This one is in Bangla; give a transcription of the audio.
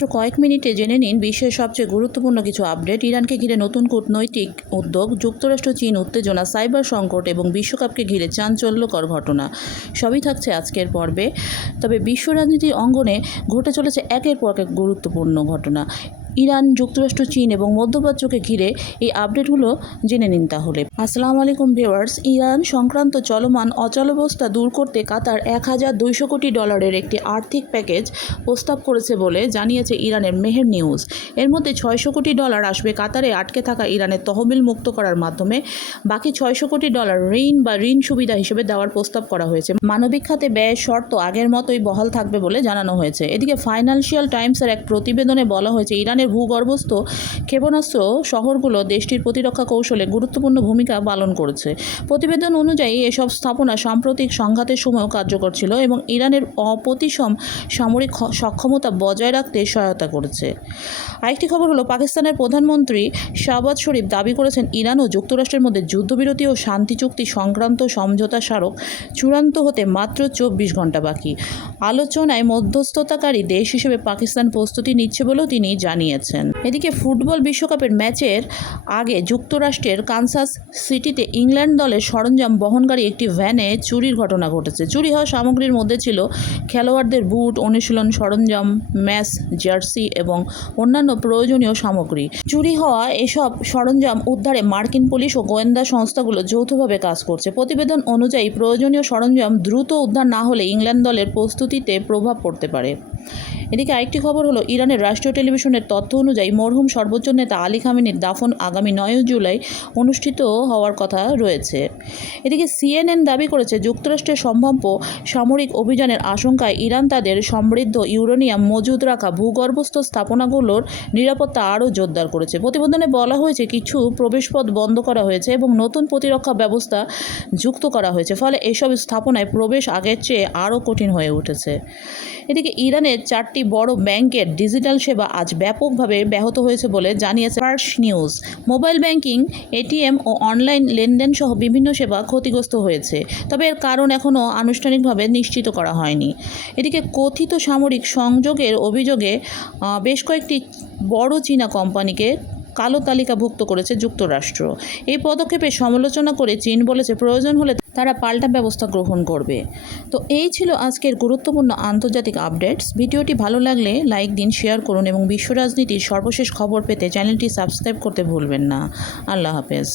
মাত্র কয়েক মিনিটে জেনে নিন বিশ্বের সবচেয়ে গুরুত্বপূর্ণ কিছু আপডেট। ইরানকে ঘিরে নতুন কূটনৈতিক উদ্যোগ, যুক্তরাষ্ট্র চীন উত্তেজনা, সাইবার সংকট এবং বিশ্বকাপকে ঘিরে চাঞ্চল্যকর ঘটনা সবই থাকছে আজকের পর্বে। তবে বিশ্ব রাজনীতির অঙ্গনে ঘটে চলেছে একের পর এক গুরুত্বপূর্ণ ঘটনা। ইরান, যুক্তরাষ্ট্র, চীন এবং মধ্যপ্রাচ্যকে ঘিরে এই আপডেটগুলো জেনে নিন তাহলে। আসসালামু আলাইকুম ভিউয়ার্স। ইরান সংক্রান্ত চলমান অচলাবস্থা দূর করতে কাতার 1200 কোটি ডলারের একটি আর্থিক প্যাকেজ প্রস্তাব করেছে বলে জানিয়েছে ইরানের মেহের নিউজ। এর মধ্যে 600 কোটি ডলার আসবে কাতারে আটকে থাকা ইরানের তহবিল মুক্ত করার মাধ্যমে। বাকি 600 কোটি ডলার ঋণ সুবিধা হিসেবে দেওয়ার প্রস্তাব করা হয়েছে। মানবিক খাতে ব্যয়ের শর্ত আগের মতোই বহাল থাকবে বলে জানানো হয়েছে। এদিকে ফাইন্যান্সিয়াল টাইমসের এক প্রতিবেদনে বলা হয়েছে ইরানের ভূগর্ভস্থ ক্ষেপণাস্ত্র শহরগুলো দেশটির প্রতিরক্ষা কৌশলে গুরুত্বপূর্ণ ভূমিকা পালন করেছে। প্রতিবেদন অনুযায়ী এসব স্থাপনা সাম্প্রতিক সংঘাতের সময়ও কার্যকর ছিল এবং ইরানের অপ্রতিসম সামরিক সক্ষমতা বজায় রাখতে সহায়তা করেছে। আরেকটি খবর হলো, পাকিস্তানের প্রধানমন্ত্রী শাহবাজ শরীফ দাবি করেছেন ইরান ও যুক্তরাষ্ট্রের মধ্যে যুদ্ধবিরতি ও শান্তি চুক্তি সংক্রান্ত সমঝোতা স্মারক চূড়ান্ত হতে মাত্র 24 ঘন্টা বাকি। আলোচনায় মধ্যস্থতাকারী দেশ হিসেবে পাকিস্তান প্রস্তুতি নিচ্ছে বলেও তিনি জানিয়েছেন। এদিকে ফুটবল বিশ্বকাপের ম্যাচের আগে যুক্তরাষ্ট্রের কানসাস সিটিতে ইংল্যান্ড দলের সরঞ্জাম বহনকারী একটি ভ্যানে চুরির ঘটনা ঘটেছে। চুরি হওয়া সামগ্রীর মধ্যে ছিল খেলোয়াড়দের বুট, অনুশীলন সরঞ্জাম, ম্যাচ জার্সি এবং অন্যান্য প্রয়োজনীয় সামগ্রী। চুরি হওয়া এসব সরঞ্জাম উদ্ধারে মার্কিন পুলিশ ও গোয়েন্দা সংস্থাগুলো যৌথভাবে কাজ করছে। প্রতিবেদন অনুযায়ী প্রয়োজনীয় সরঞ্জাম দ্রুত উদ্ধার না হলে ইংল্যান্ড দলের প্রস্তুতিতে প্রভাব পড়তে পারে। এদিকে আরেকটি খবর হলো, ইরানের রাষ্ট্রীয় টেলিভিশনের তথ্য অনুযায়ী মরহুম সর্বোচ্চ নেতা আলী খামেনির দাফন আগামী 9 জুলাই অনুষ্ঠিত হওয়ার কথা রয়েছে। এদিকে সিএনএন দাবি করেছে যুক্তরাষ্ট্রের সম্ভাব্য সামরিক অভিযানের আশঙ্কায় ইরান তাদের সমৃদ্ধ ইউরেনিয়াম মজুদ রাখা ভূগর্ভস্থ স্থাপনাগুলোর নিরাপত্তা আরও জোরদার করেছে। প্রতিবেদনে বলা হয়েছে কিছু প্রবেশপথ বন্ধ করা হয়েছে এবং নতুন প্রতিরক্ষা ব্যবস্থা যুক্ত করা হয়েছে, ফলে এসব স্থাপনায় প্রবেশ আগের চেয়ে আরও কঠিন হয়ে উঠেছে। এদিকে ইরানের 4টি বড় ব্যাংকের ডিজিটাল সেবা আজ ব্যাপকভাবে ব্যাহত হয়েছে বলে জানিয়েছে Fars News. Mobile banking, ATM ও অনলাইন লেনদেন সহ বিভিন্ন সেবা ক্ষতিগ্রস্ত হয়েছে, তবে এর কারণ এখনও আনুষ্ঠানিকভাবে নিশ্চিত করা হয়নি। এদিকে কথিত সামরিক সংযোগের অভিযোগে বেশ কয়েকটি বড় চীনা কোম্পানিকে কালো তালিকাভুক্ত করেছে যুক্তরাষ্ট্র। এই পদক্ষেপের সমালোচনা করে চীন বলেছে প্রয়োজন হলে তারা পাল্টা ব্যবস্থা গ্রহণ করবে। তো এই ছিল আজকের গুরুত্বপূর্ণ আন্তর্জাতিক আপডেটস। ভিডিওটি ভালো লাগলে লাইক দিন, শেয়ার করুন এবং বিশ্ব রাজনীতির সর্বশেষ খবর পেতে চ্যানেলটি সাবস্ক্রাইব করতে ভুলবেন না। আল্লাহ হাফেজ।